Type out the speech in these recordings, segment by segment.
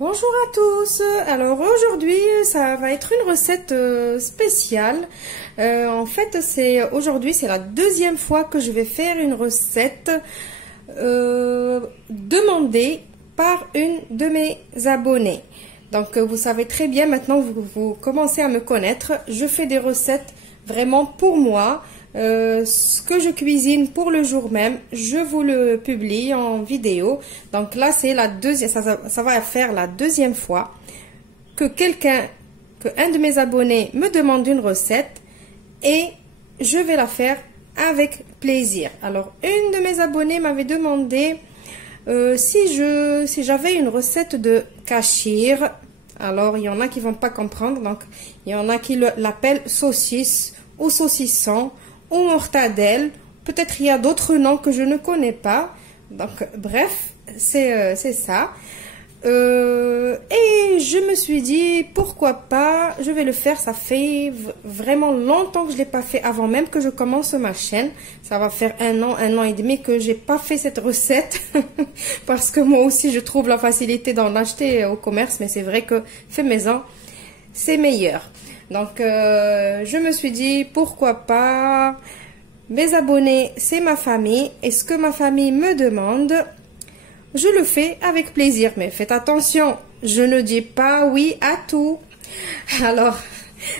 Bonjour à tous. Alors aujourd'hui, ça va être une recette spéciale. Aujourd'hui, c'est la deuxième fois que je vais faire une recette demandée par une de mes abonnées. Donc vous savez très bien maintenant, vous commencez à me connaître. Je fais des recettes vraiment pour moi. Ce que je cuisine pour le jour même, je vous le publie en vidéo. Donc là, c'est la deuxième, ça va faire la deuxième fois que un de mes abonnés me demande une recette et je vais la faire avec plaisir. Alors, une de mes abonnées m'avait demandé si j'avais une recette de kachir. Alors, il y en a qui vont pas comprendre, donc il y en a qui l'appellent saucisse ou saucisson ou mortadelle, peut-être il y a d'autres noms que je ne connais pas. Donc bref, c'est ça. Et je me suis dit pourquoi pas, je vais le faire. Ça fait vraiment longtemps que je l'ai pas fait, avant même que je commence ma chaîne. Ça va faire un an et demi que j'ai pas fait cette recette parce que moi aussi je trouve la facilité d'en acheter au commerce, mais c'est vrai que fait maison c'est meilleur. Donc, je me suis dit, pourquoi pas, mes abonnés, c'est ma famille, et ce que ma famille me demande, je le fais avec plaisir. Mais faites attention, je ne dis pas oui à tout. Alors,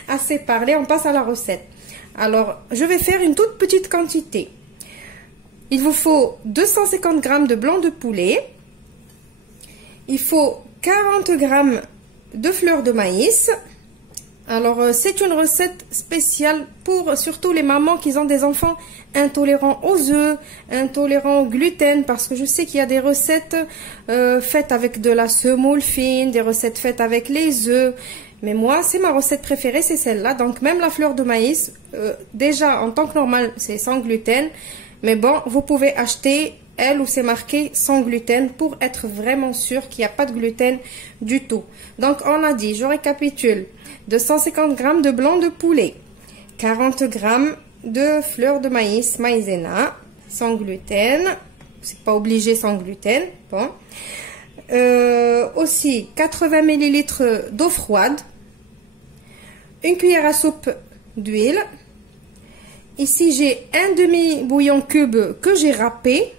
assez parlé, on passe à la recette. Alors, je vais faire une toute petite quantité. Il vous faut 250 g de blanc de poulet. Il faut 40 g de fleur de maïs. Alors, c'est une recette spéciale pour surtout les mamans qui ont des enfants intolérants aux œufs, intolérants au gluten, parce que je sais qu'il y a des recettes faites avec de la semoule fine, des recettes faites avec les œufs. Mais moi, c'est ma recette préférée, c'est celle-là. Donc, même la fleur de maïs, déjà, en tant que normal, c'est sans gluten. Mais bon, vous pouvez acheter elle où c'est marqué sans gluten pour être vraiment sûr qu'il n'y a pas de gluten du tout. Donc, on a dit, je récapitule. 250 g de blanc de poulet, 40 g de fleur de maïs maïzena sans gluten, c'est pas obligé sans gluten, bon. Aussi 80 ml d'eau froide, une cuillère à soupe d'huile. Ici j'ai un demi bouillon cube que j'ai râpé.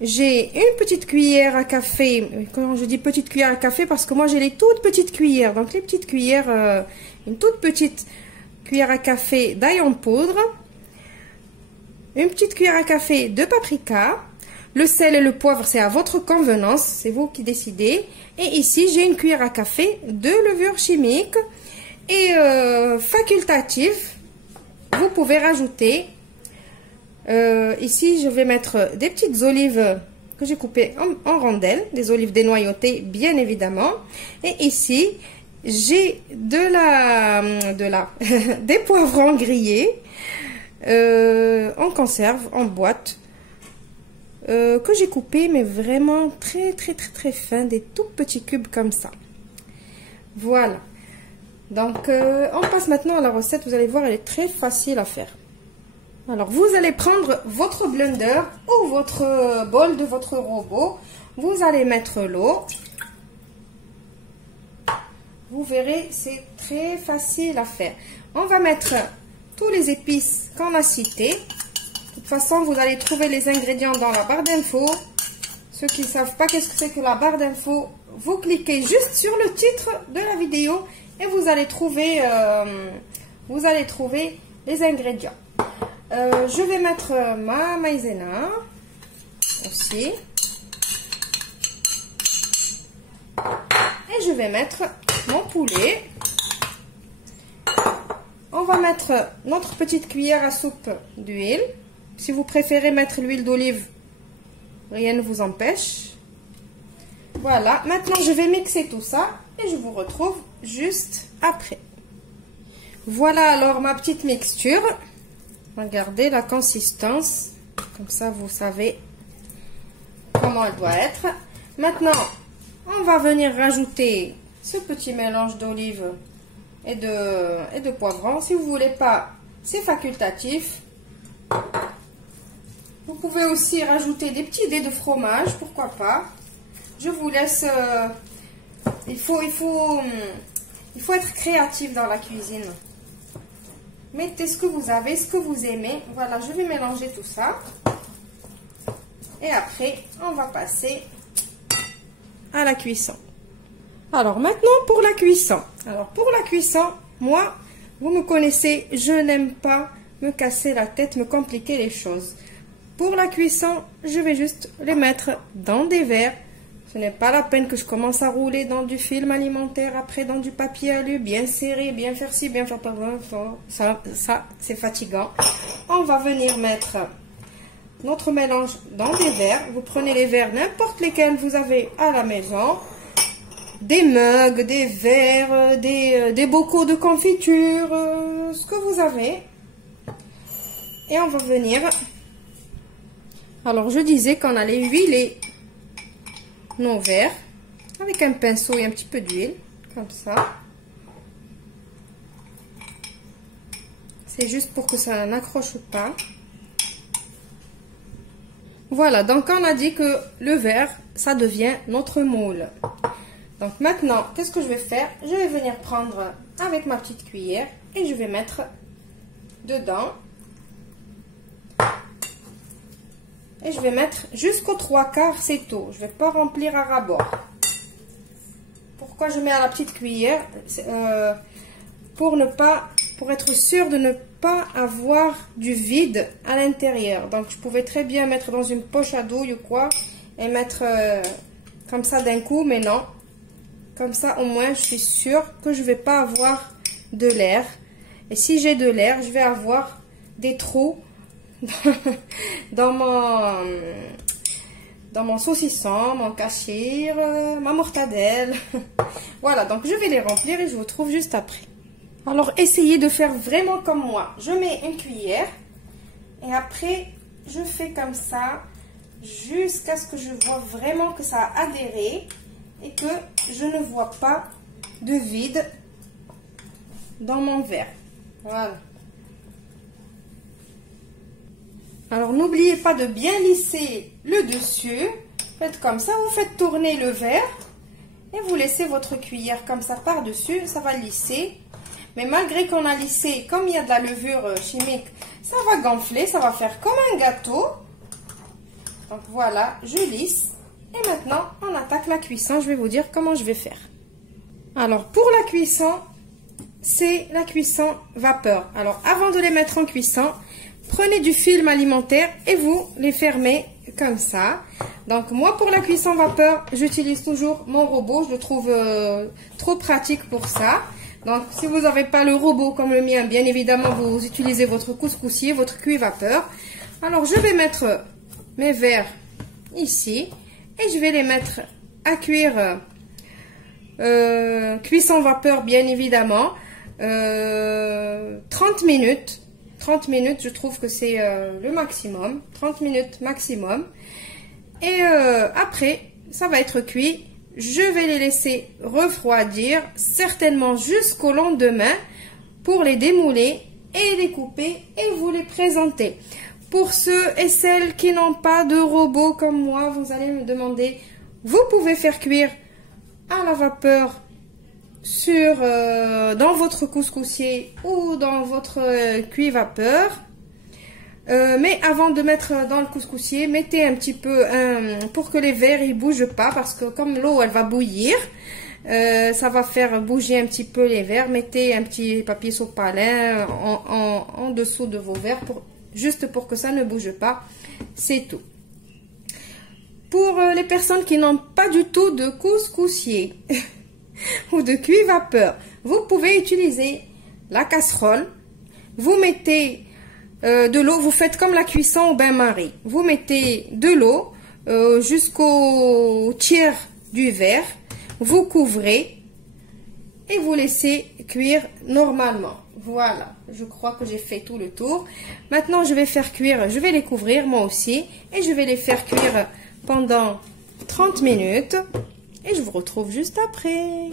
J'ai une petite cuillère à café. Quand je dis petite cuillère à café, parce que moi j'ai les toutes petites cuillères. Donc les petites cuillères, une toute petite cuillère à café d'ail en poudre. Une petite cuillère à café de paprika. Le sel et le poivre, c'est à votre convenance. C'est vous qui décidez. Et ici, j'ai une cuillère à café de levure chimique. Et facultatif, vous pouvez rajouter... ici, je vais mettre des petites olives que j'ai coupées en rondelles, des olives dénoyautées, bien évidemment. Et ici, j'ai des poivrons grillés en conserve, en boîte, que j'ai coupés, mais vraiment très fins, des tout petits cubes comme ça. Voilà. Donc, on passe maintenant à la recette. Vous allez voir, elle est très facile à faire. Alors, vous allez prendre votre blender ou votre bol de votre robot. Vous allez mettre l'eau. Vous verrez, c'est très facile à faire. On va mettre tous les épices qu'on a cités. De toute façon, vous allez trouver les ingrédients dans la barre d'infos. Ceux qui ne savent pas qu'est-ce que c'est que la barre d'infos, vous cliquez juste sur le titre de la vidéo et vous allez trouver les ingrédients. Je vais mettre ma maïzena aussi. Et je vais mettre mon poulet. On va mettre notre petite cuillère à soupe d'huile. Si vous préférez mettre l'huile d'olive, rien ne vous empêche. Voilà, maintenant je vais mixer tout ça et je vous retrouve juste après. Voilà alors ma petite mixture. Regardez la consistance, comme ça vous savez comment elle doit être. Maintenant, on va venir rajouter ce petit mélange d'olive et de poivron. Si vous ne voulez pas, c'est facultatif. Vous pouvez aussi rajouter des petits dés de fromage, pourquoi pas. Je vous laisse il faut être créatif dans la cuisine. Mettez ce que vous avez, ce que vous aimez. Voilà, je vais mélanger tout ça. Et après, on va passer à la cuisson. Alors maintenant pour la cuisson. Alors pour la cuisson, moi, vous me connaissez, je n'aime pas me casser la tête, me compliquer les choses. Pour la cuisson, je vais juste les mettre dans des verres. Ce n'est pas la peine que je commence à rouler dans du film alimentaire, après dans du papier alu, bien serré, bien faire ci, bien faire pas. Ça c'est fatigant. On va venir mettre notre mélange dans des verres. Vous prenez les verres, n'importe lesquels vous avez à la maison. Des mugs, des verres, des bocaux de confiture, ce que vous avez. Et on va venir... Alors, je disais qu'on allait huiler nos verres avec un pinceau et un petit peu d'huile, comme ça. C'est juste pour que ça n'accroche pas. Voilà, donc on a dit que le verre, ça devient notre moule. Donc maintenant, qu'est-ce que je vais faire? Je vais venir prendre avec ma petite cuillère et je vais mettre dedans. Et je vais mettre jusqu'aux 3/4, c'est tout. Je ne vais pas remplir à ras-bord. Pourquoi je mets à la petite cuillère? Pour être sûr de ne pas avoir du vide à l'intérieur. Donc je pouvais très bien mettre dans une poche à douille ou quoi et mettre comme ça d'un coup, mais non. Comme ça, au moins, je suis sûre que je ne vais pas avoir de l'air. Et si j'ai de l'air, je vais avoir des trous dans mon saucisson, mon cachir, ma mortadelle. Voilà, donc je vais les remplir et je vous retrouve juste après. Alors, essayez de faire vraiment comme moi. Je mets une cuillère et après, je fais comme ça jusqu'à ce que je vois vraiment que ça a adhéré et que je ne vois pas de vide dans mon verre. Voilà. Alors, n'oubliez pas de bien lisser le dessus. Faites comme ça, vous faites tourner le verre et vous laissez votre cuillère comme ça par-dessus, ça va lisser. Mais malgré qu'on a lissé, comme il y a de la levure chimique, ça va gonfler, ça va faire comme un gâteau. Donc voilà, je lisse. Et maintenant, on attaque la cuisson. Je vais vous dire comment je vais faire. Alors, pour la cuisson, c'est la cuisson vapeur. Alors, avant de les mettre en cuisson, prenez du film alimentaire et vous les fermez comme ça. Donc, moi, pour la cuisson vapeur, j'utilise toujours mon robot. Je le trouve trop pratique pour ça. Donc, si vous n'avez pas le robot comme le mien, bien évidemment, vous utilisez votre couscoussier, votre cuit vapeur. Alors, je vais mettre mes verres ici. Et je vais les mettre à cuire, cuisson vapeur bien évidemment, 30 minutes. 30 minutes, je trouve que c'est le maximum. 30 minutes maximum. Et après, ça va être cuit. Je vais les laisser refroidir, certainement jusqu'au lendemain, pour les démouler et les couper et vous les présenter. Pour ceux et celles qui n'ont pas de robot comme moi, vous allez me demander, vous pouvez faire cuire à la vapeur dans votre couscoussier ou dans votre cuit vapeur. Mais avant de mettre dans le couscoussier, mettez un petit peu pour que les verres ne bougent pas, parce que comme l'eau elle va bouillir, ça va faire bouger un petit peu les verres. Mettez un petit papier sopalin en dessous de vos verres juste pour que ça ne bouge pas, c'est tout. Pour les personnes qui n'ont pas du tout de couscoussier ou de cuit vapeur, vous pouvez utiliser la casserole. Vous mettez de l'eau, vous faites comme la cuisson au bain-marie. Vous mettez de l'eau jusqu'au tiers du verre, vous couvrez et vous laissez cuire normalement. Voilà, je crois que j'ai fait tout le tour. Maintenant, je vais faire cuire, je vais les couvrir moi aussi. Et je vais les faire cuire pendant 30 minutes. Et je vous retrouve juste après.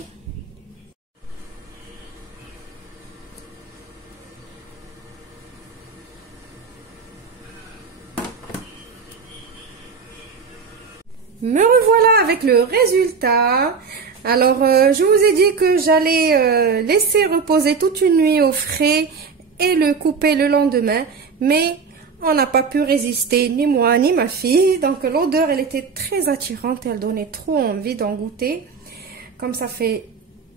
Me revoilà avec le résultat. Alors, je vous ai dit que j'allais laisser reposer toute une nuit au frais et le couper le lendemain. Mais on n'a pas pu résister, ni moi ni ma fille. Donc l'odeur, elle était très attirante et elle donnait trop envie d'en goûter. Comme ça fait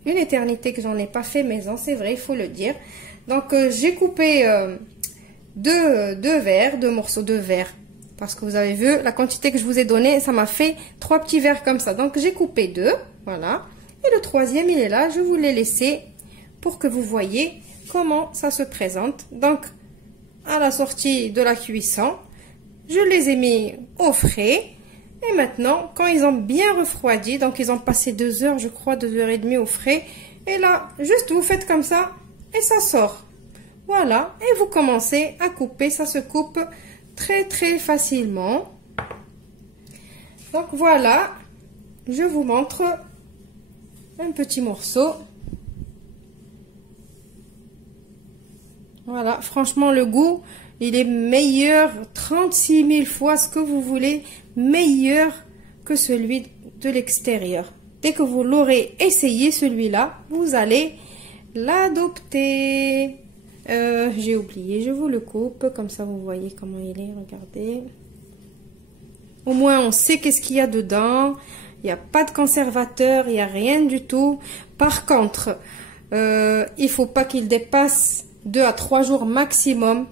une éternité que j'en ai pas fait maison, c'est vrai, il faut le dire. Donc j'ai coupé deux morceaux de verre. Parce que vous avez vu, la quantité que je vous ai donnée, ça m'a fait 3 petits verres comme ça. Donc j'ai coupé 2, voilà. Et le troisième, il est là, je vous l'ai laissé pour que vous voyez comment ça se présente. Donc, à la sortie de la cuisson, je les ai mis au frais. Et maintenant, quand ils ont bien refroidi, donc ils ont passé 2 heures, je crois, 2 heures et demie au frais. Et là, juste vous faites comme ça et ça sort. Voilà, et vous commencez à couper, ça se coupe très très facilement. Donc voilà, je vous montre un petit morceau. Voilà, franchement le goût, il est meilleur 36 000 fois ce que vous voulez, meilleur que celui de l'extérieur. Dès que vous l'aurez essayé celui-là, vous allez l'adopter. J'ai oublié, je vous le coupe, comme ça vous voyez comment il est, regardez. Au moins on sait qu'est-ce qu'il y a dedans, il n'y a pas de conservateur, il n'y a rien du tout. Par contre, il faut pas qu'il dépasse 2 à 3 jours maximum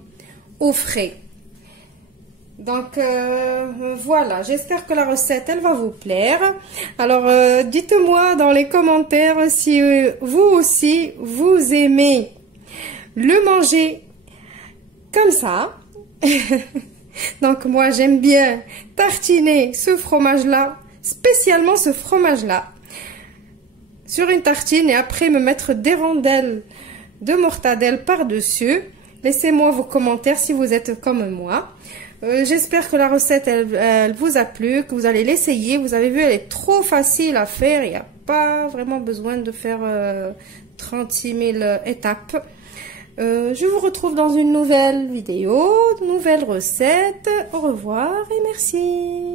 au frais. Donc voilà, j'espère que la recette elle va vous plaire. Alors dites-moi dans les commentaires si vous aussi vous aimez le manger comme ça. Donc moi j'aime bien tartiner ce fromage là, spécialement ce fromage là, sur une tartine et après me mettre des rondelles de mortadelle par-dessus. Laissez-moi vos commentaires si vous êtes comme moi. J'espère que la recette elle vous a plu, que vous allez l'essayer. Vous avez vu, elle est trop facile à faire, il n'y a pas vraiment besoin de faire 36 000 étapes. Je vous retrouve dans une nouvelle vidéo, nouvelle recette. Au revoir et merci.